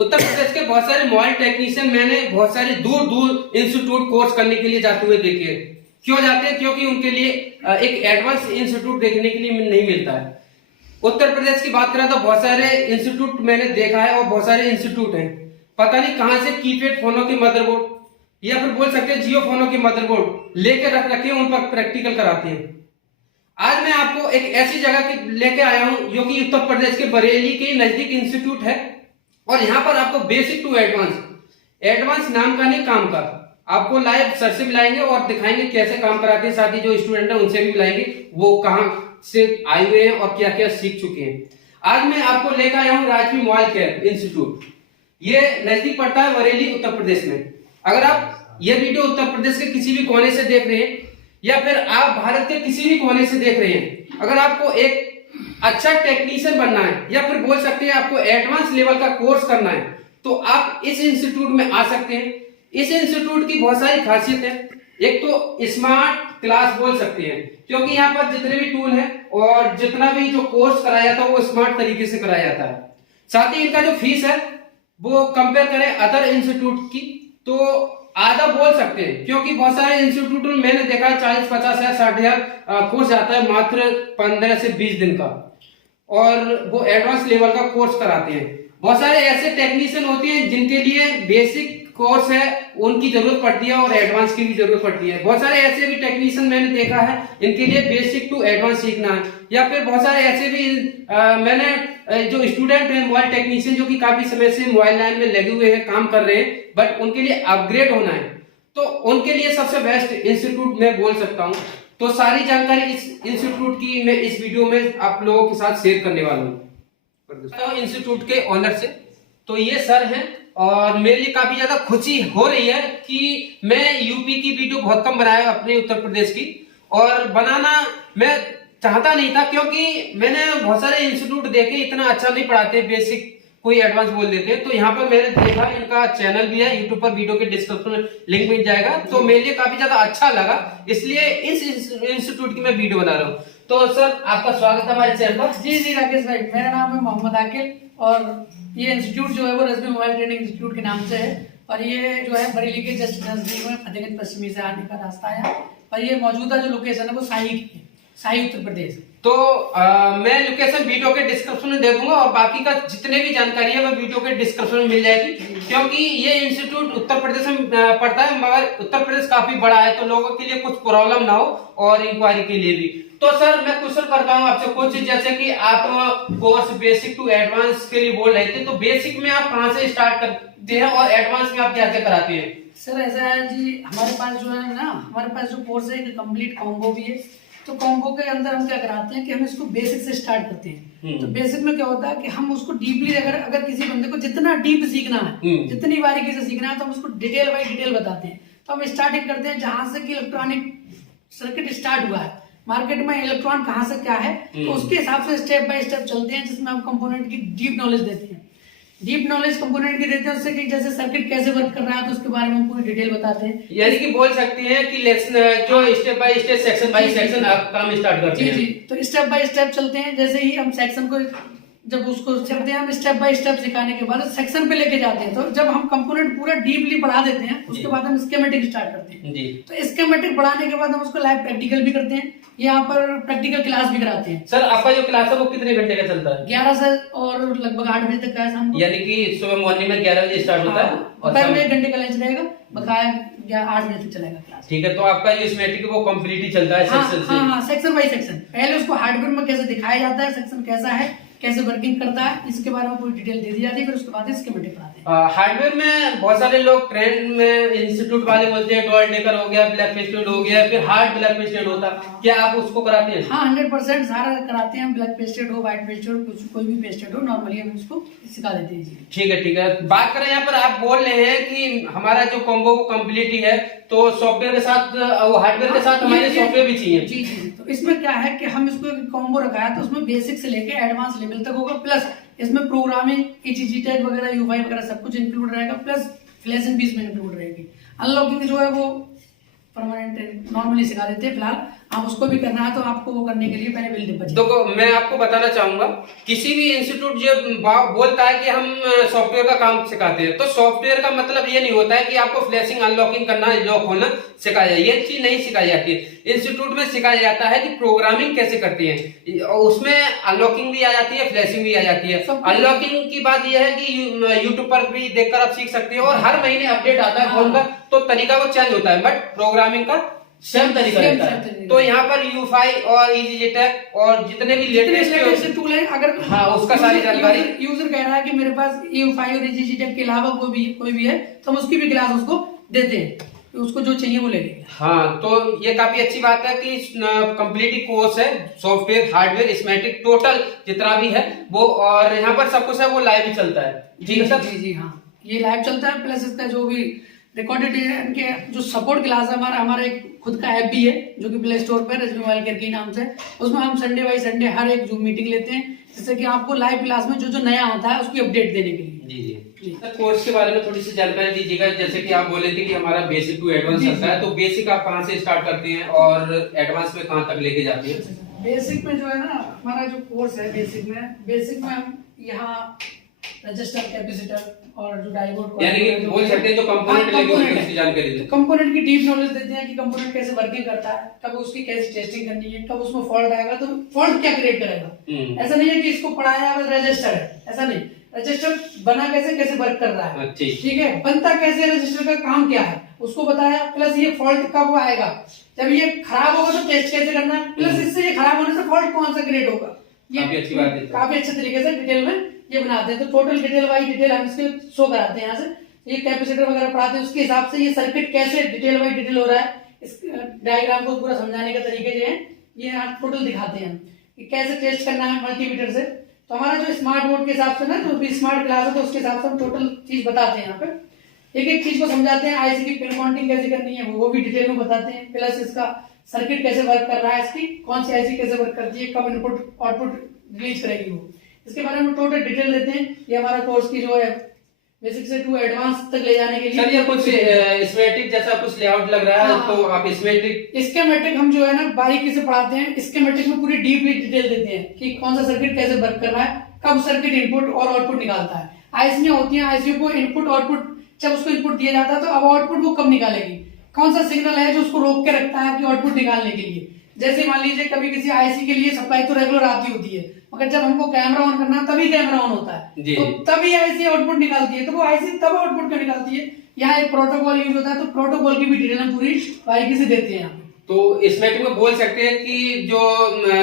उत्तर प्रदेश के बहुत सारे मोबाइल टेक्नीशियन मैंने बहुत सारे दूर दूर इंस्टीट्यूट कोर्स करने के लिए जाते हुए देखे हैं। क्यों जाते हैं? क्योंकि उनके लिए एक एडवांस इंस्टीट्यूट देखने के लिए नहीं मिलता है। उत्तर प्रदेश की बात करें तो बहुत सारे इंस्टीट्यूट मैंने देखा है और बहुत सारे इंस्टीट्यूट हैं, पता नहीं कहां से कीपैड फोनों के मदरबोर्ड या फिर बोल सकते हैं जियो फोनों के मदरबोर्ड लेकर रख रखे उन पर प्रैक्टिकल कराते हैं। आज मैं आपको एक ऐसी जगह की लेके आया हूं जो कि उत्तर प्रदेश के बरेली के नजदीक इंस्टीट्यूट है और यहाँ पर आपको बेसिक टू एडवांस नाम का नहीं काम का आपको लाइव सर से मिलाएंगे और दिखाएंगे कैसे काम कराते हैं। साथ ही जो स्टूडेंट है उनसे भी मिलाएंगे वो कहां से आए हुए हैं और क्या क्या सीख चुके हैं। आज मैं आपको लेकर आया हूं राजवी मोबाइल केयर इंस्टीट्यूट। ये नजदीक पड़ता है बरेली उत्तर प्रदेश में। अगर आप ये वीडियो उत्तर प्रदेश के किसी भी कोने से देख रहे हैं या फिर आप भारत के किसी भी कोने से देख रहे हैं, अगर आपको एक अच्छा टेक्नीशियन बनना है या फिर बोल सकते हैं आपको एडवांस लेवल का कोर्स करना है तो आप इस इंस्टीट्यूट में आ सकते हैं। इस इंस्टीट्यूट की बहुत सारी खासियत है। एक तो स्मार्ट क्लास बोल सकते हैं क्योंकि यहाँ पर जितने भी टूल है और जितना भी जो कोर्स कराया जाता है वो स्मार्ट तरीके से कराया जाता है। साथ ही इनका जो फीस है वो कंपेयर करें अदर इंस्टीट्यूट की तो आधा बोल सकते हैं, क्योंकि बहुत सारे इंस्टीट्यूट में मैंने देखा है 40-50 हजार 60,000 कोर्स आता है मात्र 15 से 20 दिन का और वो एडवांस लेवल का कोर्स कराते हैं। बहुत सारे ऐसे टेक्नीशियन होते हैं जिनके लिए बेसिक कोर्स है उनकी जरूरत पड़ती है और एडवांस की भी जरूरत पड़ती है। बहुत सारे ऐसे भी टेक्नीशियन मैंने देखा है इनके लिए बेसिक टू एडवांस सीखना है या फिर बहुत सारे ऐसे भी मैंने जो स्टूडेंट है मोबाइल टेक्नीशियन जो कि काफी समय से मोबाइल लाइन में लगे हुए हैं काम कर रहे हैं बट उनके लिए अपग्रेड होना है तो उनके लिए सबसे बेस्ट इंस्टीट्यूट मैं बोल सकता हूँ। तो सारी जानकारी इस इंस्टीट्यूट की मैं इस वीडियो में आप लोगों के साथ शेयर करने वाला हूँ इंस्टीट्यूट के ऑनर से। तो ये सर हैं और मेरे लिए काफी ज्यादा खुशी हो रही है कि मैं यूपी की वीडियो बहुत कम बनाया अपने उत्तर प्रदेश की और बनाना मैं चाहता नहीं था क्योंकि मैंने बहुत सारे इंस्टीट्यूट देखे इतना अच्छा नहीं पढ़ाते, बेसिक कोई एडवांस बोल देते हैं। तो यहाँ पर मैंने देखा इनका चैनल भी है यूट्यूब पर, वीडियो के डिस्क्रिप्शन में लिंक मिल जाएगा। तो मेरे लिए काफी ज्यादा अच्छा लगा इसलिए इस इंस्टीट्यूट की मैं वीडियो बना रहा हूँ। तो सर आपका स्वागत है हमारे चैनल पर। जी राकेश भाई, मेरा नाम है मोहम्मद आकिल और ये इंस्टीट्यूट जो है वो रश्मि मोबाइल ट्रेनिंग इंस्टीट्यूट के नाम से है और ये जो है बरेली के जस्ट नजदीक में फतेहगंज पश्चिमी से आने का रास्ता है और ये मौजूदा जो लोकेशन है वो शाही उत्तर प्रदेश। तो मैं लोकेशन वीडियो के डिस्क्रिप्शन में दे दूंगा और बाकी का जितने भी जानकारी है वो वीडियो के डिस्क्रिप्शन में मिल जाएगी क्योंकि ये इंस्टीट्यूट उत्तर प्रदेश में पड़ता है मगर उत्तर प्रदेश काफी बड़ा है तो लोगों के लिए कुछ प्रॉब्लम ना हो और इंक्वायरी के लिए भी। तो सर मैं क्वेश्चन करता हूँ आपसे कुछ, जैसे कि आप कोर्स बेसिक टू एडवांस के लिए बोल रहे थे तो बेसिक में आप कहाँ से स्टार्ट करते हैं और एडवांस में आप क्या क्या कराते हैं? सर ऐसा है जी, हमारे पास जो है ना हमारे पास जो कोर्स है कंप्लीट कॉम्बो भी है। तो कॉम्बो के अंदर हम क्या कराते हैं कि हम इसको बेसिक से स्टार्ट करते हैं। तो बेसिक में क्या होता है कि हम उसको डीपली अगर किसी बंदे को जितना डीप सीखना है जितनी बारीकी से सीखना है तो हम उसको डिटेल बाय डिटेल बताते हैं। तो हम स्टार्टिंग करते हैं जहां से कि इलेक्ट्रॉनिक सर्किट स्टार्ट हुआ है, मार्केट में इलेक्ट्रॉन कहाँ से क्या है तो उसके हिसाब से स्टेप बाय स्टेप चलते हैं जिसमें हम कंपोनेंट की डीप नॉलेज देते हैं। डीप नॉलेज कंपोनेंट की देते हैं उससे कि जैसे सर्किट कैसे वर्क कर रहा है तो उसके बारे में हम पूरी डिटेल बताते हैं। यानी कि बोल सकते हैं कि लेसन जो step by step section by section आप काम स्टार्ट करते हैं। जी तो स्टेप बाय स्टेप चलते हैं। जैसे ही हम सेक्शन को जब उसको सीखते हैं हम स्टेप बाय स्टेप सिखाने के बाद सेक्शन पे लेके जाते हैं। तो जब हम कंपोनेंट पूरा डीपली पढ़ा देते हैं उसके बाद हम स्कीमेटिक स्टार्ट करते हैं जी। तो स्कीमेटिक पढ़ाने के बाद हम उसको लाइव प्रैक्टिकल भी करते हैं, यहाँ पर प्रैक्टिकल क्लास भी कराते हैं। सर आपका जो क्लास है वो कितने घंटे का चलता है? 11 से और लगभग 8 बजे तक का है शाम को। यानी कि सुबह मॉर्निंग में 11 बजे स्टार्ट होता है और दोपहर में 1 घंटे का लंच रहेगा, बकाया 8 बजे तक चलेगा क्लास। ठीक है, तो आपका जो स्कीमेटिक वो कंप्लीट ही चलता है सेक्शन से? हाँ, सेक्शन बाय सेक्शन। पहले उसको हार्डवेयर में कैसे दिखाया जाता है, सेक्शन कैसा है, कैसे वर्किंग करता है, इसके बारे में पूरी डिटेल दे दी जाती है। फिर उसके बाद स्कीमेटिक पढ़ाते हैं। हार्डवेयर में बहुत सारे लोग ट्रेंड में इंस्टीट्यूट वाले बोलते हैं डॉल डेकर हो गया, ब्लैक पेस्टेड हो गया, फिर हार्ड ब्लैक पेस्टेड होता है, क्या आप उसको कराते हैं? हाँ 100% सारा कराते हैं। ब्लैक पेस्टेड हो, व्हाइट पेस्टेड हो, कोई भी पेस्टेड हो, नॉर्मली हम उसको सिखा देते हैं जी। ठीक है। बात करें यहाँ पर आप बोल रहे हैं कि हमारा जो कॉम्बो वो कंप्लीट ही है तो सॉफ्टवेयर के साथ हार्डवेयर के साथ हमारे सॉफ्टवेयर भी चाहिए। जी तो इसमें क्या है कि हम इसको कॉम्बो रखा है तो उसमें बेसिक से लेके एडवांस लेवल तक होगा, प्लस इसमें प्रोग्रामिंग ECG टैग वगैरह UI वगैरह सब कुछ इंक्लूड रहेगा, प्लस फ्लैश एंड बीस में इंक्लूड रहेगी। अनलॉकिंग जो है वो परमानेंट नॉर्मली सिखा देते हैं फिलहाल। आप उसको भी करना है तो आपको वो करने के लिए पहले बिल डिपॉजिट। तो मैं आपको बताना चाहूंगा, किसी भी इंस्टीट्यूट जो बोलता है कि हम सॉफ्टवेयर का काम सिखाते हैं, तो सॉफ्टवेयर का मतलब ये नहीं होता है कि आपको फ्लैशिंग अनलॉकिंग करना, लॉक होना सिखाया जाए, ये चीज नहीं सिखाई जाती है। इंस्टीट्यूट में सिखाया जाता है कि प्रोग्रामिंग कैसे करती है, उसमें अनलॉकिंग भी आ जाती है, फ्लैशिंग भी आ जाती है। अनलॉकिंग की बात यह है कि यूट्यूब पर भी देखकर आप सीख सकते हो, और हर महीने अपडेट आता है फोन का, तो तरीका वो चेंज होता है, बट प्रोग्रामिंग का सेम तरीका रहता है। तो यहाँ पर यूफाई और इजीजेटेक और जितने भी लेटेस्ट टूल है, अगर उसका सारी जानकारी यूजर कह रहा है कि मेरे पास यूफाई और इजीजेटेक के अलावा कोई भी है, तो हम उसकी भी क्लास उसको देते हैं, उसको जो चाहिए वो ले लेंगे। हाँ, तो ये काफी अच्छी बात है कि कंप्लीट कोर्स है, सॉफ्टवेयर हार्डवेयर स्कीमेटिक टोटल जितना भी है वो, और यहाँ पर सब कुछ है वो लाइव ही चलता है। जी सर, जी हाँ, ये लाइव चलता है, प्लस इसका जो भी रिकॉर्डेड इनके जो सपोर्ट क्लास है, हमारा एक खुद का ऐप भी है जो कि प्ले स्टोर पर रजनी मोबाइल केयर के नाम से, उसमें हम संडे बाई संडे हर एक जूम मीटिंग लेते हैं, जिससे कि आपको लाइव क्लास में जो जो नया आता है उसकी अपडेट देने के लिए। जी सर, कोर्स के बारे में थोड़ी सी जानकारी दीजिएगा। जैसे कि आप बोले थे कि हमारा बेसिक टू एडवांस आता है, तो बेसिक आप कहाँ से स्टार्ट करते हैं और एडवांस में कहाँ तक लेके जाते हैं? बेसिक में जो है ना, हमारा जो कोर्स है बेसिक में हम यहाँ रजिस्टर, कैपेसिटर और जो डायोड, यानी कि बोल सकते हैं जो कंपोनेंट लेके उसकी जानकारी देते हैं। कंपोनेंट की डीप नॉलेज देते हैं कि कंपोनेंट कैसे वर्किंग करता है, कब उसकी कैसे टेस्टिंग करनी है, कब उसमें फॉल्ट आएगा तो फॉल्ट क्या क्रिएट करेगा। ऐसा नहीं है कि इसको पढ़ाया रजिस्टर है, ऐसा नहीं, रजिस्टर बना कैसे वर्क कर रहा है, ठीक है, बनता कैसे, रजिस्टर का काम क्या है उसको बताया, प्लस ये फॉल्ट कब आएगा, जब ये खराब होगा तो टेस्ट कैसे करना है, प्लस इससे ये खराब होने से फॉल्ट कौन सा क्रिएट होगा। ये काफी अच्छे तरीके से डिटेल में ये बनाते हैं। तो टोटल डिटेल वाई डिटेल हम इसके शो कराते हैं यहाँ से, ये कैपेसिटर वगैरह पढ़ाते हैं, उसके हिसाब से ये सर्किट कैसे डिटेल वाई डिटेल हो रहा है, इस डायग्राम को पूरा समझाने का तरीके जो है ये यहाँ टोटल दिखाते हैं कि कैसे टेस्ट करना है मल्टीमीटर से। तो हमारा जो स्मार्ट बोर्ड के हिसाब से ना, जो भी स्मार्ट क्लास है तो उसके हिसाब से हम टोटल चीज बताते हैं, यहाँ पे एक एक चीज को समझाते हैं, आईसी की पिन काउंटिंग कैसे करनी है वो भी डिटेल में बताते हैं, प्लस इसका सर्किट कैसे वर्क कर रहा है, इसकी कौन सी आईसी कैसे वर्क करती है, कब इनपुट आउटपुट रिलीज करेगी वो, इसके बारे में टोटल डिटेल देते हैं। ये हमारा कोर्स की जो है बेसिक से टू एडवांस तक ले जाने के लिए। सर ये कुछ स्कीमेटिक जैसा कुछ लेआउट लग रहा है, तो आप स्कीमेटिक हम जो है ना बारीकी से पढ़ाते हैं, स्कीमेटिक में पूरी डीपली डिटेल देते हैं कि कौन सा सर्किट कैसे वर्क कर रहा है, कब सर्किट इनपुट और आउटपुट निकालता है। आईसी होती है, आईसी को इनपुट आउटपुट, जब उसको इनपुट दिया जाता है तो अब आउटपुट वो कब निकालेगी, कौन सा सिग्नल है जो उसको रोक के रखता है कि आउटपुट निकालने के लिए। जैसे मान लीजिए कभी किसी आईसी के लिए सप्लाई तो रेगुलर आती होती है, मगर जब हमको कैमरा ऑन करना है तभी कैमरा ऑन होता है, तो तभी आईसी आउटपुट निकालती है, तो वो आईसी तब आउटपुट क्यों निकालती है, यहाँ एक प्रोटोकॉल यूज होता है, तो प्रोटोकॉल की भी डिटेल हम पूरी बारीकी से देते हैं। तो इसमें में बोल सकते हैं कि जो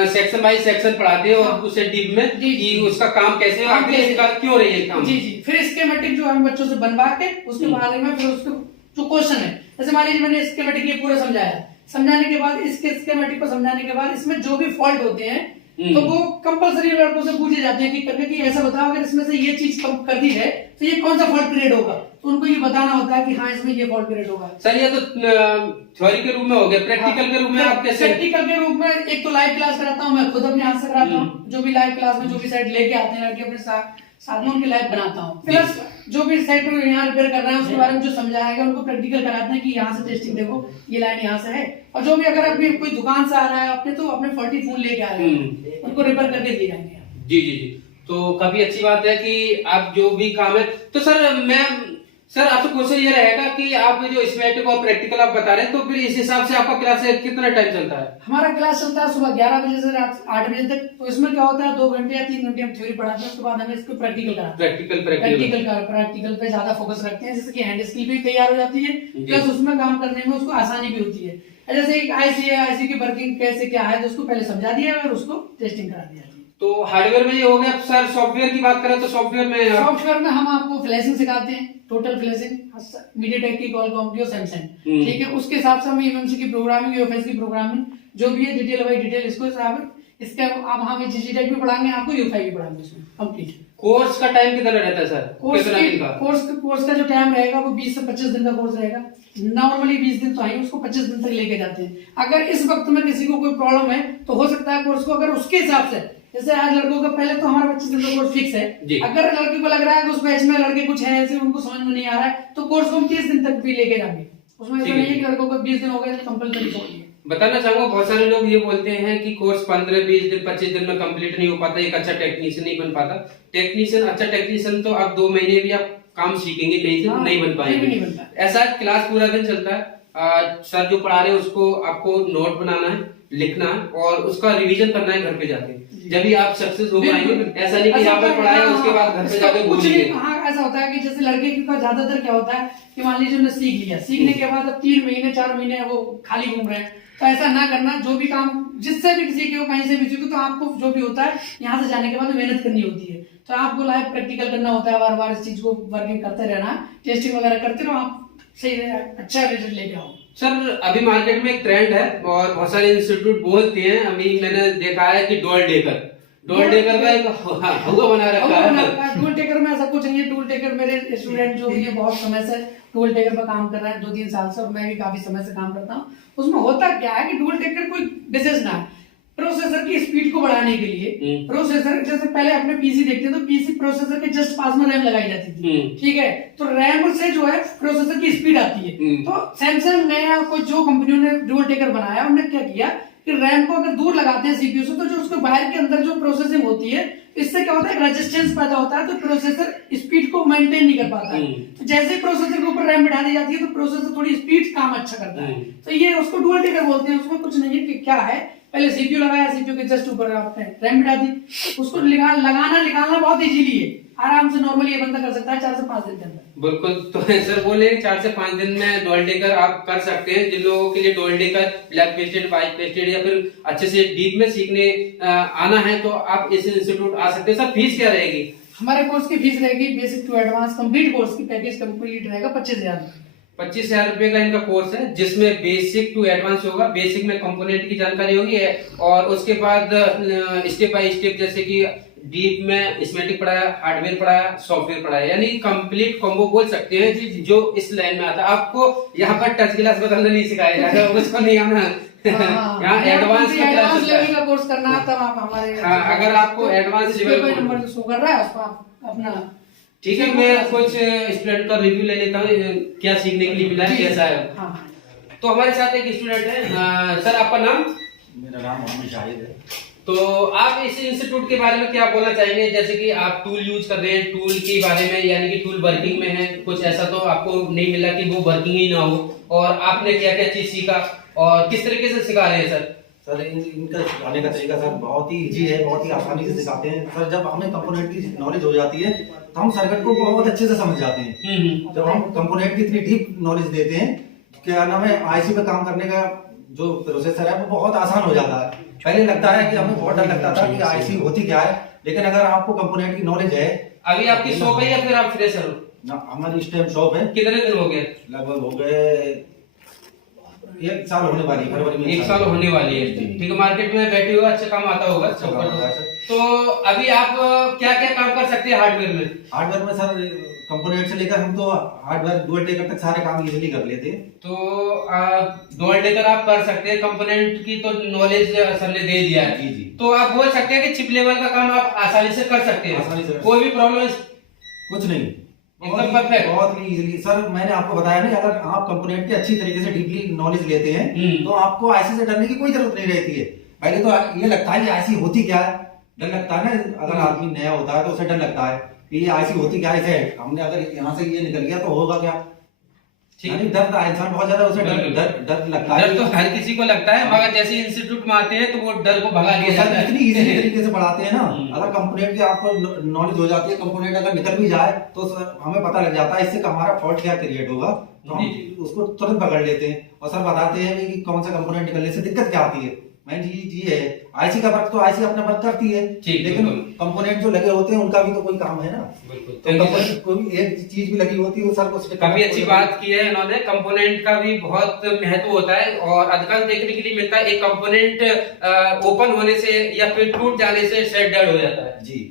सेक्शन बाई सेक्शन पढ़ाते हैं और उसे डीप में कि उसका काम कैसे है, आखिर क्यों रही है काम। जी जी, फिर स्कीमेटिक जो हम बच्चों से बनवा के उसके बारे में फिर उसके जो क्वेश्चन है, जैसे मान लीजिए मैंने स्कीमेटिक ये पूरा समझाया, समझाने के बाद इसके स्कीमेटिक को समझाने के बाद इसमें जो भी फॉल्ट होते हैं तो वो कंपलसरी लड़कों से पूछे जाते हैं कि करके कि ऐसा बताओ अगर इसमें से ये चीज कम कर दी जाए तो ये कौन सा फॉल्ट क्रिएट होगा, तो उनको ये बताना होता है कि हाँ इसमें ये फॉल्ट क्रिएट होगा। सर ये तो थ्योरी के रूप में हो गया, प्रैक्टिकल के रूप में आप कैसे? प्रैक्टिकल के रूप में एक तो लाइव क्लास कराता हूँ, मैं खुद अपने हाथ से कराता हूँ, जो भी लाइव क्लास में जो भी सेट लेके आते हैं लड़के अपने साथ में उनकी लाइव बनाता हूँ, प्लस जो भी सेट यहाँ रिपेयर कर रहे हैं उसके बारे में जो समझाएगा उनको प्रैक्टिकल कराते हैं कि यहाँ से टेस्टिंग देखो ये लाइन यहाँ से है, और जो भी अगर अभी कोई दुकान से आ रहा है अपने तो अपने फॉल्टी फोन लेके आ रहे हैं उनको रिपेयर करके दिए जाएंगे। जी जी जी, तो काफी अच्छी बात है कि आप जो भी काम है, तो सर आपसे क्वेश्चन ये रहेगा कि आप जो स्कीमेटिक और प्रैक्टिकल आप बता रहे हैं, तो फिर इस हिसाब से आपका क्लास कितना टाइम चलता है? हमारा क्लास चलता है सुबह 11 बजे से रात 8 बजे तक। तो इसमें क्या होता है 2 घंटे या 3 घंटे हम थ्योरी पढ़ाते हैं, उसके बाद हमें इसको प्रैक्टिकल कराते हैं। प्रैक्टिकल पे ज्यादा फोकस रखते हैं, जैसे कि हैंड स्किल भी तैयार हो जाती है, प्लस उसमें काम करने में उसको आसानी भी होती है। जैसे एक आईसी है, आईसी की वर्किंग कैसे क्या है तो उसको पहले समझा दिया और उसको टेस्टिंग करा दिया। तो हार्डवेयर में ये हो गया। सर सॉफ्टवेयर की बात करें तो सॉफ्टवेयर में हम आपको फ्लैशिंग सिखाते हैं, टोटल फ्लैशिंग, मीडियाटेक की, क्वालकॉम की और सैमसंग, ठीक है। उसके हिसाब से हम एमएमसी की प्रोग्रामिंग, यूएफएस की प्रोग्रामिंग, जो भी है डिटेल बाय डिटेल इसको इसके अब हम जीजीटेक भी पढ़ाएंगे आपको, यूफाई भी पढ़ाएंगे इसमें कंप्लीट। कोर्स का टाइम कितना रहता है सर? कोर्स का जो टाइम रहेगा वो 20 से 25 दिन का कोर्स रहेगा। नॉर्मली 20 दिन तो है, उसको 25 दिन तक लेके जाते हैं। अगर इस वक्त में किसी को कोई प्रॉब्लम है तो हो सकता है कोर्स को, अगर उसके हिसाब से, जैसे आज लड़कों का पहले तो हमारा 25 दिन का कोर्स फिक्स है, अगर लड़के को लग रहा है कि उस बैच में लड़के कुछ है ऐसे उनको समझ में नहीं आ रहा है तो कोर्स को हम 30 दिन तक भी लेके जाएंगे। उसमें ऐसा नहीं है कि लड़कों को 20 दिन हो गए कंपलसरी छोड़ दिए। बताना चाहूंगा, बहुत सारे लोग ये बोलते हैं कि कोर्स 15-20 दिन 25 दिन में कंप्लीट नहीं हो पाता, एक अच्छा टेक्नीशियन नहीं बन पाता। टेक्नीशियन, अच्छा टेक्नीशियन तो आप 2 महीने भी आप काम सीखेंगे कहीं से, नहीं बन पाएंगे। ऐसा क्लास पूरा दिन चलता है, सर जो पढ़ा रहे हैं उसको आपको नोट बनाना है, लिखना है और उसका रिवीजन करना है घर पे जाके, जब भी आप सक्सेस हो पाएंगे। ऐसा नहीं कि यहाँ पे पढ़ाया उसके बाद घर पे जाके भूल गए। हाँ, ऐसा होता है कि जैसे लड़के का ज्यादातर क्या होता है कि मान लीजिए उन्होंने सीख लिया, सीखने के बाद अब 3 महीने 4 महीने वो खाली घूम रहे हैं, तो ऐसा ना करना। जो भी काम जिससे भी किसी के हो, कहीं से भी सीखो, तो आपको जो भी होता है यहाँ से जाने के बाद मेहनत करनी होती है, तो आपको लाइव प्रैक्टिकल करना होता है, बार बार इस चीज को वर्किंग करते रहना, टेस्टिंग वगैरह करते रहो, आप सही अच्छा रिजल्ट लेके आओ। सर अभी मार्केट में एक ट्रेंड है और बहुत सारे इंस्टीट्यूट बोलते हैं, अभी मैंने देखा है कि डोल टेकर का एक हुआ बना रखा है। टूल टेकर में ऐसा कुछ नहीं है। टूल टेकर मेरे स्टूडेंट जो भी है बहुत समय से टूल टेकर पर काम कर रहे हैं, 2-3 साल से, और मैं भी काफी समय से काम करता हूँ। उसमें होता क्या है कि टूल टेकर कोई विशेष ना है, प्रोसेसर की स्पीड को बढ़ाने के लिए प्रोसेसर, जैसे पहले अपने पीसी देखते हैं तो पीसी प्रोसेसर के जस्ट पास में रैम लगाई जाती थी, ठीक है, तो रैम से जो है प्रोसेसर की स्पीड आती है। तो सैमसंग ने या कोई जो कंपनियों ने डुअल टेकर बनाया, उन्होंने क्या किया कि रैम को अगर दूर लगाते हैं सीपीयू से, तो जो उसके बाहर के अंदर जो प्रोसेसिंग होती है, इससे क्या होता है, रेजिस्टेंस पैदा होता है, तो प्रोसेसर स्पीड को मेंटेन नहीं कर पाता है। तो जैसे ही प्रोसेसर के ऊपर रैम बिठा दी जाती है, तो प्रोसेसर थोड़ी स्पीड काम अच्छा करता है। तो ये उसको डुअल टेकर बोलते हैं। उसमें कुछ नहीं है कि क्या है, पहले सीपीयू लगाया, सीपीयू के जस्ट ऊपर आपने रैम बिठा दी, उसको लगाना निकालना बहुत इजीली है, आराम से नॉर्मली ये बंदा कर सकता है 4 से 5 दिन के अंदर। बिल्कुल, तो सर बोले 4 से 5 दिन में डुअल टेकर आप कर सकते हैं। जिन लोगों के लिए dual taker black pasted, white pasted या फिर अच्छे से डीप में सीखने आना है, तो आप इस इंस्टीट्यूट आ सकते हैं। सर फीस क्या रहेगी? हमारे कोर्स की फीस रहेगी basic to advance complete course की पैकेज कंप्लीट रहेगा 25,000। 25,000 रुपए का इनका कोर्स है, जिसमें बेसिक टू एडवांस होगा। बेसिक में कंपोनेंट की जानकारी होगी और उसके बाद स्टेप बाय स्टेप, जैसे कि डीप में स्कीमेटिक पढ़ाया, हार्डवेयर पढ़ाया, सॉफ्टवेयर पढ़ाया, यानी कंप्लीट कॉम्बो बोल सकते हैं जो इस लाइन में आता है। आपको यहाँ पर टच ग्लास बदलना नहीं सिखाया जाएगा, उसको नहीं आना। यहाँ एडवांस लेवल का कोर्स करना है, तब आप हमारे अगर आपको एडवांस लेवल नंबर शो कर रहा है उसको आप अपना, ठीक है, मैं कुछ स्टूडेंट का रिव्यू ले लेता हूँ, क्या सीखने के लिए मिला है, कैसा है। तो हमारे साथ एक स्टूडेंट है, सर आपका नाम? मेरा नाम मोहम्मद शाहिद है। तो आप इस इंस्टीट्यूट के बारे में क्या बोलना चाहेंगे? जैसे कि आप टूल यूज कर रहे हैं, टूल के बारे में, यानी कि टूल वर्किंग में है, कुछ ऐसा तो आपको नहीं मिला कि वो वर्किंग ही ना हो, और आपने क्या क्या चीज सीखा और किस तरीके से सिखा रहे हैं सर? सर इनका सिखाने का तरीका सर बहुत ही इजी है, बहुत ही आसानी से सिखाते हैं सर। जब हमें कंपोनेंट की नॉलेज हो जाती है तो हम सर्किट को बहुत अच्छे से समझ जाते हैं। जब हम कंपोनेंट की इतनी डीप नॉलेज देते हैं, क्या नाम है, आईसी पे काम करने का जो प्रोसेसर है वो बहुत आसान हो जाता है। पहले लगता है कि हमें बहुत डर लगता था कि आईसी होती क्या है, लेकिन अगर आपको कंपोनेंट की नॉलेज है। अभी आपकी शॉप है या फिर आप फ्रेशर हो? हमारी इस टाइम शॉप है। कितने दिन हो गए? लगभग हो गए 1 साल होने वाली है, फरवरी में 1 साल होने वाली है। ठीक है, मार्केट में बैठे हुए अच्छा काम आता होगा। तो अभी आप क्या क्या काम कर सकते हैं हार्डवेयर में? हार्डवेयर में सर कंपोनेंट से लेकर हम तो हार्डवेयर डुअल टेकर तक सारे काम इजीली कर लेते हैं। तो डुअल टेकर आप कर सकते हैं, कंपोनेंट की तो नॉलेज सर ने दे दिया है। जी जी। तो आप बोल सकते हैं कि चिप लेवल का काम आप आसानी से कर सकते हैं, आसानी से, कोई भी प्रॉब्लम कुछ नहीं, एकदम परफेक्ट, बहुत ही इजीली। सर मैंने आपको बताया ना, अगर आप कंपोनेंट की अच्छी तरीके से डीपली नॉलेज लेते हैं तो आपको आईसी से डरने की कोई जरूरत नहीं रहती है। पहले तो ये लगता है कि आईसी होती क्या है, डर लगता है ना, अगर आदमी नया होता है तो उसे डर लगता है कि ये आईसी होती क्या है, हमने अगर यहाँ से ये निकल गया तो होगा क्या, यानी डर इंसान बहुत ज्यादा उसे डर लगता है। डर तो हर किसी को लगता है, मगर जैसे इंस्टीट्यूट में आते हैं तो वो डर को भगा दिया जाता है। इतनी इजी तरीके से पढ़ाते हैं ना, अगर कंपोनेंट की आपको नॉलेज हो जाती है, कंपोनेंट अगर निकल भी जाए तो हमें पता लग जाता है इससे हमारा फॉल्ट क्या क्रिएट होगा, तो हम उसको तुरंत पकड़ लेते हैं और सर बताते हैं कि कौन सा कंपोनेंट निकलने से दिक्कत क्या आती है। मैं जी है, आईसी का वर्क तो आईसी अपना वर्क करती है, लेकिन कंपोनेंट जो लगे होते हैं उनका भी तो कोई काम है ना। तो कोई एक चीज भी लगी होती है सर को। काफी अच्छी बात की है इन्होंने, कंपोनेंट का भी बहुत महत्व होता है और अधिकांश देखने के लिए मिलता है एक कंपोनेंट ओपन होने से या फिर टूट जाने से सेट डेड हो जाता है। जी,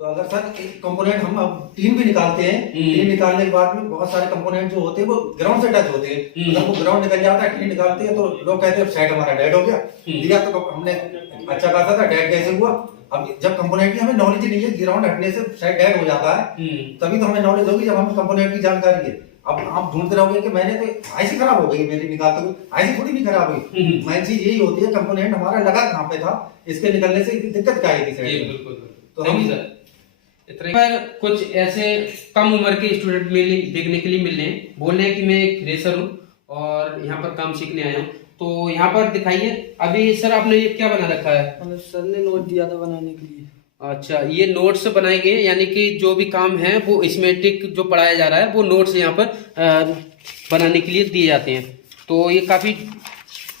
तो अगर सर एक कंपोनेंट हम अब टीन भी निकालते हैं, टीन निकालने के बाद में बहुत सारे कंपोनेंट जो होते हैं वो ग्राउंड से टच होते हैं। अगर वो ग्राउंड निकल जाता है, टीन निकालते हैं तो लोग कहते हैं सेट हमारा डेड हो गया, दिया तो हमने अच्छा कहा था, डेड कैसे हुआ। अब जब कंपोनेंट की हमें नॉलेज नहीं है, ग्राउंड हटने से सेट डेड हो जाता है, तभी तो हमें नॉलेज होगी जब हमें कंपोनेंट की जानकारी है। अब आप ढूंढते रहोगे कि मैंने तो आईसी खराब हो गई, मेरी निकाल तो आईसी थोड़ी भी खराब हुई। मेन चीज यही होती है कंपोनेंट हमारा लगा कहाँ पे था, इसके निकलने से दिक्कत क्या आई थी जी साइड में। बिल्कुल तो थैंक हम यू सर। इतना पर कुछ ऐसे कम उम्र के स्टूडेंट देखने के लिए मिल रहे हैं, बोल रहे हैं कि मैं एक फ्रेशर हूँ और यहाँ पर काम सीखने आया हूँ, तो यहाँ पर दिखाइए। अभी सर आपने ये क्या बना रखा है? हमें सर ने नोट दिया था बनाने के लिए। अच्छा, ये नोट्स बनाए गए, यानी कि जो भी काम है वो स्कीमेटिक जो पढ़ाया जा रहा है वो नोट्स यहाँ पर बनाने के लिए दिए जाते हैं। तो ये काफ़ी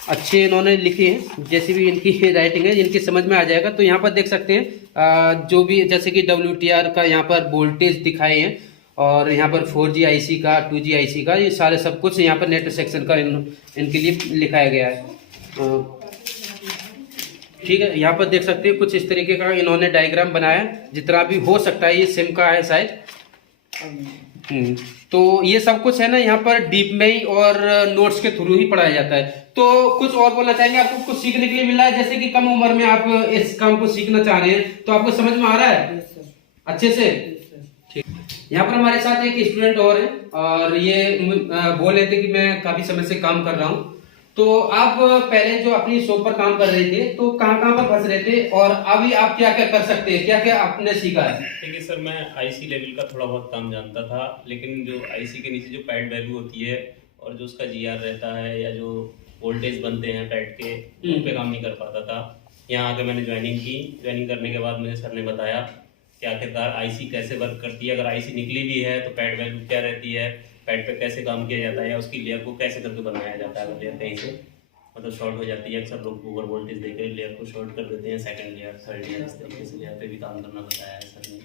अच्छे इन्होंने लिखे हैं, जैसे भी इनकी राइटिंग है इनकी समझ में आ जाएगा। तो यहाँ पर देख सकते हैं जो भी जैसे कि WTR का यहाँ पर वोल्टेज दिखाए हैं, और यहाँ पर 4G IC का 2G IC का ये सारे सब कुछ यहाँ पर नेट सेक्शन का इनके लिए लिखाया गया है। ठीक है, यहाँ पर देख सकते हैं कुछ इस तरीके का इन्होंने डायग्राम बनाया है, जितना भी हो सकता है। ये सिम का है शायद। तो ये सब कुछ है ना यहाँ पर डीप में ही और नोट्स के थ्रू ही पढ़ाया जाता है। तो कुछ और बोलना चाहेंगे? आपको कुछ सीखने के लिए मिल रहा है, जैसे कि कम उम्र में आप इस काम को सीखना चाह रहे हैं, तो आपको समझ में आ रहा है अच्छे से? ठीक। यहाँ पर हमारे साथ एक स्टूडेंट और है, और ये बोल रहे थे कि मैं काफी समय से काम कर रहा हूँ। तो आप पहले जो अपनी शॉप पर काम कर रहे थे तो कहाँ पर फंस रहे थे, और अभी आप क्या क्या कर सकते हैं, क्या क्या आपने सीखा है? देखिए सर, मैं आईसी लेवल का थोड़ा बहुत काम जानता था, लेकिन जो आईसी के नीचे जो पैड वैल्यू होती है और जो उसका जीआर रहता है या जो वोल्टेज बनते हैं पैड के, उन पे काम नहीं कर पाता था। यहाँ आके मैंने ज्वाइनिंग की। ज्वाइनिंग करने के बाद मुझे सर ने बताया कि आखिरकार आईसी कैसे वर्क करती है, अगर आईसी निकली भी है तो पैड वैल्यू क्या रहती है, पैड पे कैसे काम किया जाता है, या उसकी लेयर को कैसे करके बनाया जाता है। अगर लेयर कहीं से मतलब शॉर्ट हो जाती है, अक्सर लोग ओवर वोल्टेज देकर लेयर को शॉर्ट कर देते हैं, सेकंड लेयर, थर्ड लेयर, इस तरीके से लेयर पे भी काम करना बताया है सर ने।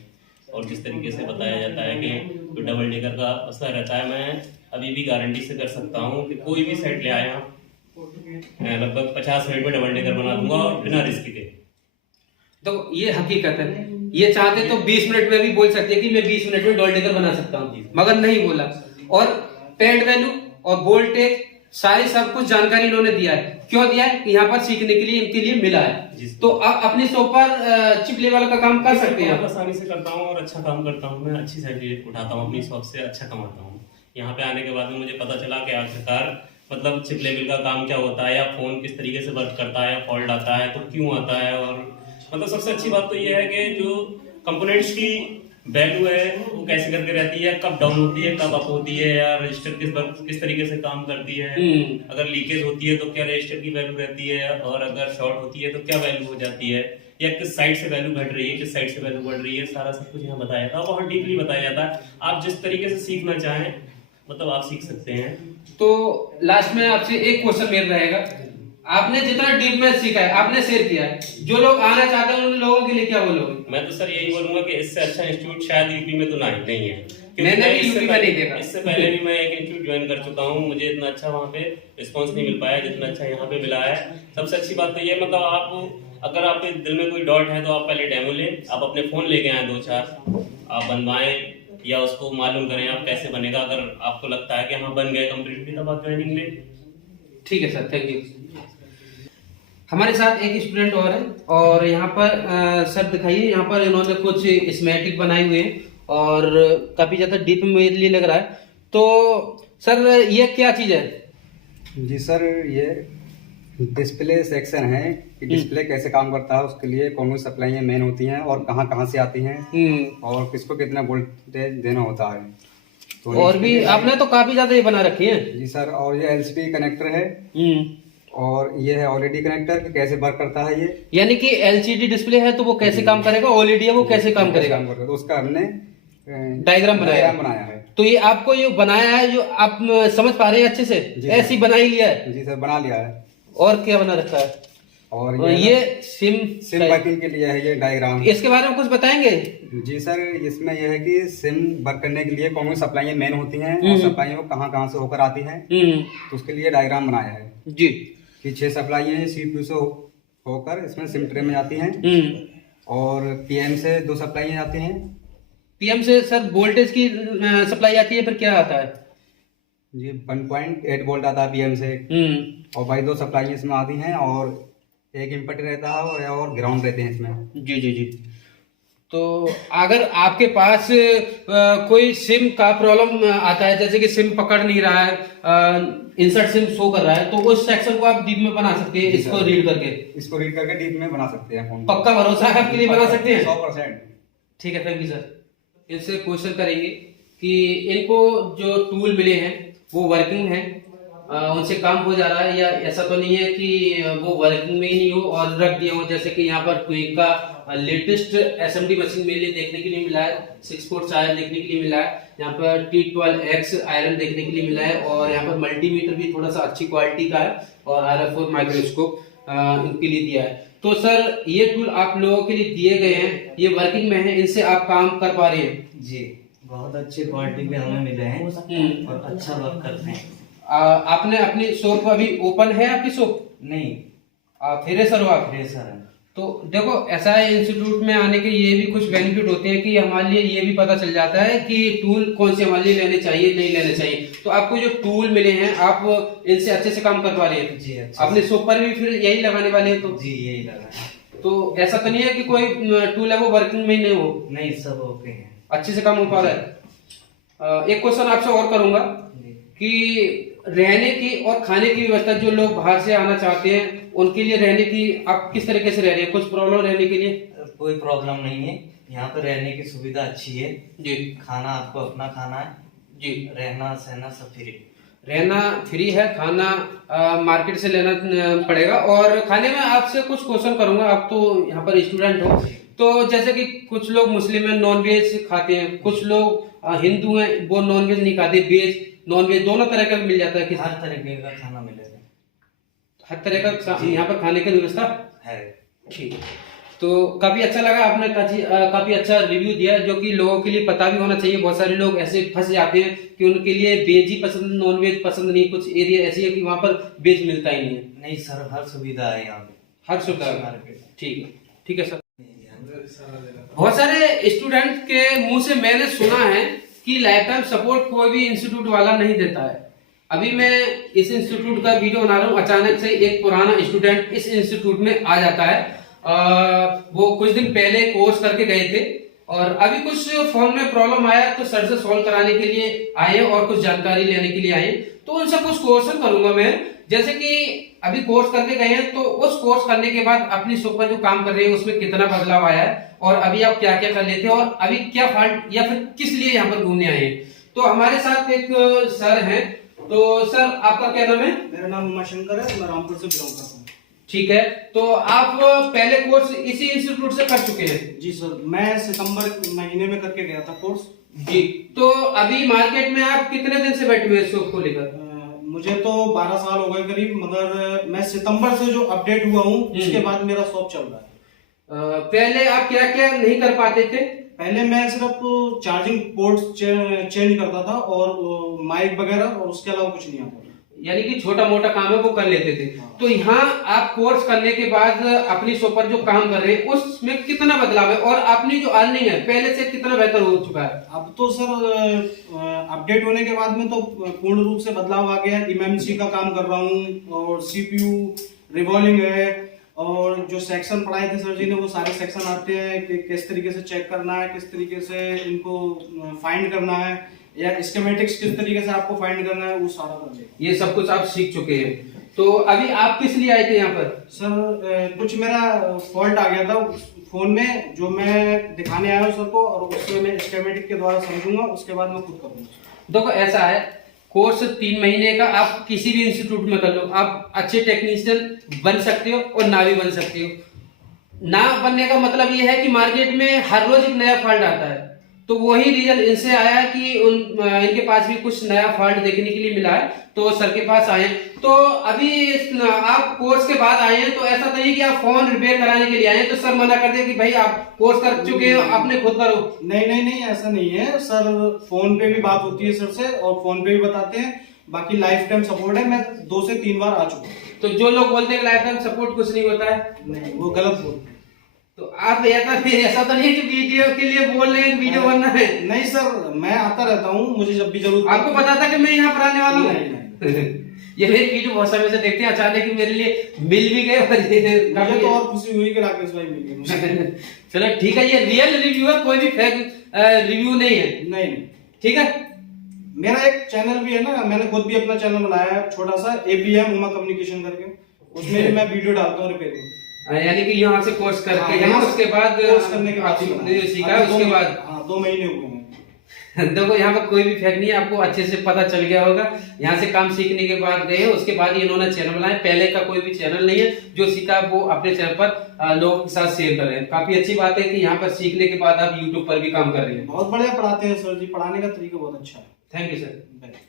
और जिस तरीके से बताया जाता है कि जो डबल डेकर का मसला रहता है, मैं अभी भी गारंटी से कर सकता हूँ कि कोई भी सेट ले आया मैं लगभग 50 मिनट में डबल डेकर बना दूंगा, और बिना रिस्क के। तो ये हकीकत है। ये चाहते तो 20 मिनट में भी बोल सकते कि मैं 20 मिनट में डबल डेकर बना सकता हूँ, मगर नहीं बोला। और पैड वैल्यू और वोल्टेज सारी सब कुछ जानकारी इन्होंने दिया है। क्यों दिया है? यहाँ पर सीखने के लिए इनके लिए मिला है। तो आप अपनी शॉप पर चिप लेवल का काम कर सकते हैं। आसानी से करता हूँ और अच्छा काम करता हूँ। मैं अच्छी सैलरी उठाता हूँ, अपनी शॉप से अच्छा कमाता हूँ। यहाँ पे आने के बाद में मुझे पता चला कि आखिरकार मतलब चिप लेवल का काम क्या होता है, या फोन किस तरीके से वर्क करता है, फॉल्ट आता है तो क्यों आता है। और मतलब सबसे अच्छी बात तो ये है कि जो कंपोनेंट्स की वैल्यू है वो कैसे करके रहती है, कब डाउन होती है, कब अप होती है, या रजिस्टर किस तरीके से काम करती है। अगर लीकेज होती है तो क्या रजिस्टर की वैल्यू रहती है, और अगर शॉर्ट होती है तो क्या वैल्यू हो जाती है, या किस साइड से वैल्यू घट रही है, किस साइड से वैल्यू बढ़ रही है। सारा सब कुछ यहाँ बताया जाता है, बहुत डीपली बताया जाता है। आप जिस तरीके से सीखना चाहें मतलब आप सीख सकते हैं। तो लास्ट में आपसे एक क्वेश्चन मेरा रहेगा, आपने जितना डीप में सीखा है, आपने शेयर किया है, जो लोग आना चाहते हैं उन लोगों के लिए क्या बोलोगे? मैं तो सर यही बोलूंगा कि इससे अच्छा इंस्टीट्यूट शायद यूपी में तो नहीं है। मैंने भी यूपी में नहीं देखा। इससे पहले भी मैं एक इंस्टीट्यूट ज्वाइन कर चुका हूँ, मुझे इतना अच्छा वहाँ पे रिस्पॉन्स नहीं मिल पाया जितना अच्छा यहाँ पे मिला है। सबसे अच्छी बात तो ये मतलब आप अगर आपके दिल में कोई डॉट है तो आप पहले डेमो लें, आप अपने फोन लेके आए 2-4, आप बनवाएं या उसको मालूम करें आप कैसे बनेगा। अगर आपको लगता है कि हाँ बन गए कम्प्लीटली, तब आप ज्वाइनिंग लें। ठीक है सर, थैंक यू। हमारे साथ एक स्टूडेंट और है, और यहाँ पर सर दिखाइए, यहाँ पर इन्होंने कुछ स्कीमेटिक बनाए हुए हैं और काफी ज्यादा डीप में मेरे लिए लग रहा है। तो सर ये क्या चीज है? जी सर, ये डिस्प्ले सेक्शन है कि डिस्प्ले कैसे काम करता है, उसके लिए कौन सी सप्लाई मेन होती हैं और कहाँ कहाँ से आती हैं, और किसको कितना वोल्टेज देना होता है। तो और भी आपने तो काफी ज्यादा ये बना रखी है। जी सर, और ये LCD कनेक्टर है, और ये है OLED कनेक्टर कि कैसे वर्क करता है ये। यानी कि LCD डिस्प्ले है तो वो कैसे काम करेगा, OLED है वो कैसे काम करेगा, तो उसका हमने डायग्राम बनाया है। तो ये आपको ये बनाया है जो आप समझ पा रहे हैं अच्छे से, ऐसी बना ही लिया है? जी सर, बना लिया है। और क्या बना रखा है? और ये सिम वर्किंग के लिए है ये डायग्राम। इसके बारे में कुछ बताएंगे? जी सर, इसमें यह है कि सिम वर्क करने के लिए कौन सी सप्लाई मेन होती हैं और सप्लाई वो कहाँ कहाँ से होकर आती हैं, तो उसके लिए डायग्राम बनाया है जी कि 6 सप्लाई CPU से होकर इसमें सिम ट्रे में जाती हैं, और PM से 2 सप्लाई आती हैं। PM से सर वोल्टेज की सप्लाई आती है, फिर क्या आता है? जी 1.8 वोल्ट आता है PM से, और भाई 2 सप्लाई इसमें आती हैं, और एक इनपुट रहता है और ग्राउंड रहते हैं इसमें। जी जी जी। तो अगर आपके पास कोई सिम का प्रॉब्लम आता है, जैसे कि सिम पकड़ नहीं रहा है, इंसर्ट सिम शो कर रहा है, तो उस सेक्शन को आप डीप में बना सकते हैं इसको रीड करके। इसको रीड करके डीप में बना सकते हैं फोन। पक्का भरोसा है आपके लिए, बना सकते हैं? 100%। ठीक है, थैंक यू सर। इनसे क्वेश्चन करेंगे कि इनको जो टूल मिले हैं वो वर्किंग है, उनसे काम हो जा रहा है, या ऐसा तो नहीं है कि वो वर्किंग में ही नहीं हो और रख दिए हो। जैसे कि यहाँ पर क्विक का लेटेस्ट एसएमडी मशीन मेरे लिए देखने के लिए मिला है, 6 पोर्ट आयरन देखने के लिए मिला है, यहाँ पर T12X आयरन देखने के लिए मिला है, और यहाँ पर मल्टीमीटर भी थोड़ा सा अच्छी क्वालिटी का है, और RF माइक्रोस्कोप इनके लिए दिया है। तो सर ये टूल आप लोगों के लिए दिए गए हैं, ये वर्किंग में है, इनसे आप काम कर पा रहे हैं? जी, बहुत अच्छी क्वालिटी के हमें मिले हैं और अच्छा वर्क करते हैं। आपने अपनी शॉप अभी ओपन है? आपकी शॉप नहीं, फ्रेशर हो आप? फ्रेशर है। तो देखो ऐसा है, इंस्टीट्यूट में आने के ये भी कुछ बेनिफिट होते हैं कि हमारे लिए ये भी पता चल जाता है कि टूल कौन से हमारे लिए लेने चाहिए, नहीं लेने चाहिए। तो आपको जो टूल मिले हैं आप इनसे अच्छे से काम कर पा रहे हैं? जी, अच्छा। अपने शॉप पर भी फिर यही लगाने वाले हैं? तो जी, यही लगा है। तो ऐसा तो नहीं है कि कोई टूल है वो वर्किंग में ही नहीं हो? नहीं, सब ओके है, अच्छे से काम हो पा रहा है। एक क्वेश्चन आपसे और करूंगा कि रहने की और खाने की व्यवस्था, जो लोग बाहर से आना चाहते हैं उनके लिए रहने की आप किस तरीके से रह रहे हैं? कुछ प्रॉब्लम रहने के लिए? कोई प्रॉब्लम नहीं है, यहाँ पर रहने की सुविधा अच्छी है जी। खाना आपको अपना खाना है जी। रहना सहना सब फ्री। रहना फ्री है, खाना मार्केट से लेना पड़ेगा। और खाने में आपसे कुछ क्वेश्चन करूंगा, आप तो यहाँ पर स्टूडेंट हो, तो जैसे कि कुछ लोग मुस्लिम है नॉन वेज खाते हैं, कुछ लोग हिंदू हैं वो नॉन वेज नहीं खाते, वेज नॉन वेज दोनों तरह का मिल जाता है? हर तरीके का खाना मिलेगा, हर तरह का यहाँ पर खाने की व्यवस्था है। ठीक है, तो काफी अच्छा लगा, आपने काफी अच्छा रिव्यू दिया, जो कि लोगों के लिए पता भी होना चाहिए। बहुत सारे लोग ऐसे फंस जाते हैं कि उनके लिए वेज ही पसंद, नॉन वेज पसंद नहीं। कुछ एरिया ऐसी है कि वहाँ पर वेज मिलता ही नहीं है। नहीं सर, हर सुविधा है यहाँ पे, हर सुविधा मार्केट। ठीक है, ठीक है सर। बहुत सारे स्टूडेंट के मुंह से मैंने सुना है कि लाइफ टाइम सपोर्ट कोई भी इंस्टीट्यूट वाला नहीं देता है। अभी मैं इस इंस्टीट्यूट का वीडियो बना रहा हूँ, अचानक से एक पुराना स्टूडेंट इस इंस्टीट्यूट में आ जाता है। वो कुछ दिन पहले कोर्स करके गए थे और अभी कुछ फोन में प्रॉब्लम आया तो सर से सॉल्व कराने के लिए आए और कुछ जानकारी लेने के लिए आए। तो उनसे कुछ क्वेश्चन करूंगा मैं, जैसे कि अभी कोर्स करके गए हैं, तो उस कोर्स करने के बाद अपनी शॉप पर जो काम कर रहे हैं उसमें कितना बदलाव आया है, और अभी आप क्या क्या कर लेते हैं, और अभी क्या फॉल्ट या फिर किस लिए यहाँ पर घूमने आए हैं। तो हमारे साथ एक सर हैं, तो सर आपका क्या नाम है? मेरा नाम उमाशंकर है, मैं रामपुर से बिलोंग करता हूँ। ठीक है, तो आप पहले कोर्स इसी इंस्टीट्यूट से कर चुके हैं? जी सर, मैं सितंबर महीने में करके गया था कोर्स। जी, तो अभी मार्केट में आप कितने दिन से बैठे हुए हैं शॉप को लेकर? मुझे तो 12 साल हो गए करीब, मगर मैं सितंबर से जो अपडेट हुआ हूँ उसके बाद मेरा शॉप चल रहा है। पहले आप क्या क्या नहीं कर पाते थे? पहले मैं सिर्फ चार्जिंग पोर्ट्स चेंज करता था और माइक वगैरह, और उसके अलावा कुछ नहीं आता। यानी कि छोटा मोटा काम है वो कर लेते थे। तो यहाँ आप कोर्स करने के बाद अपनी शॉप पर जो काम कर रहे हैं उसमें कितना बदलाव है, और अपनी जो अर्निंग है पहले से कितना बेहतर हो चुका है? अब तो सर अपडेट होने के बाद में तो पूर्ण रूप से बदलाव आ गया है। एमएमसी का काम कर रहा हूँ, और सीपीयू रिवॉल्विंग है, और जो सेक्शन पढ़ाए थे सर जी ने वो सारे सेक्शन आते हैं कि किस तरीके से चेक करना है, किस तरीके से इनको फाइंड करना है, या स्कीमेटिक्स किस तरीके से आपको फाइंड करना है, वो सारा कर दिया। ये सब कुछ आप सीख चुके हैं। तो अभी आप किस लिए आए थे यहाँ पर? सर कुछ मेरा फॉल्ट आ गया था फोन में, जो मैं दिखाने आया हूँ सर को, और उसमें मैं स्कीमेटिक के द्वारा समझूंगा, उसके बाद मैं खुद करूंगा। देखो ऐसा है, कोर्स 3 महीने का आप किसी भी इंस्टीट्यूट में कर लो, आप अच्छे टेक्नीशियन बन सकते हो और ना भी बन सकते हो। ना बनने का मतलब ये है कि मार्केट में हर रोज एक नया फॉल्ट आता है, तो वही रीजन इनसे आया कि इनके पास भी कुछ नया फॉल्ट देखने के लिए मिला है, तो सर के पास आए। तो अभी आप कोर्स के बाद आए हैं, तो ऐसा तो नहीं कि आप फोन रिपेयर कराने के लिए आए हैं तो सर मना कर दिया कि भाई आप कोर्स कर चुके हो, अपने खुद करो? नहीं, ऐसा नहीं है सर। फोन पे भी बात होती है सर से, और फोन पे भी बताते हैं। बाकी लाइफ टाइम सपोर्ट है, मैं 2 से 3 बार आ चुका हूँ। तो जो लोग बोलते हैं लाइफ टाइम सपोर्ट कुछ नहीं होता है, नहीं, वो गलत बोलते हैं। तो आप ऐसा तो नहीं है कि वीडियो के लिए बोल रहे हैं वीडियो बनना है? नहीं सर, मैं आता रहता हूँ, मुझे जब भी जरूरत। आपको पता था कि मैं यहाँ पर आने वाला हूँ? नहीं। ये मेरी वीडियो बहुत समय से देखते हैं, अचानक ही मेरे लिए मिल भी गए और ये मुझे तो और खुशी हुई कि राकेश भाई मिल गए मुझे। चलो ठीक है, ये रियल रिव्यू है, कोई भी फेक रिव्यू नहीं है। नहीं ठीक है, मेरा एक चैनल भी है ना, मैंने खुद भी अपना चैनल बनाया है छोटा सा, ABM उमा कम्युनिकेशन करके, उसमें भी मैं वीडियो डालता हूँ रिपेयरिंग। यानी कि यहाँ से कोर्स करके यहाँ उसके बाद कोर्स करने के बाद आपने जो सीखा है उसके बाद 2 महीने हुए हैं। देखो यहाँ पर कोई भी फेक नहीं है, आपको अच्छे से पता चल गया होगा। यहाँ से काम सीखने के बाद गए, उसके बाद इन्होंने चैनल बनाया। पहले का कोई भी चैनल नहीं है, जो सीखा वो अपने चैनल पर लोगों के साथ शेयर कर रहे हैं। काफी अच्छी बात है कि यहाँ पर सीखने के बाद आप यूट्यूब पर भी काम कर रहे हैं। बहुत बढ़िया पढ़ाते हैं सर जी, पढ़ाने का तरीका बहुत अच्छा है। Thank you sir.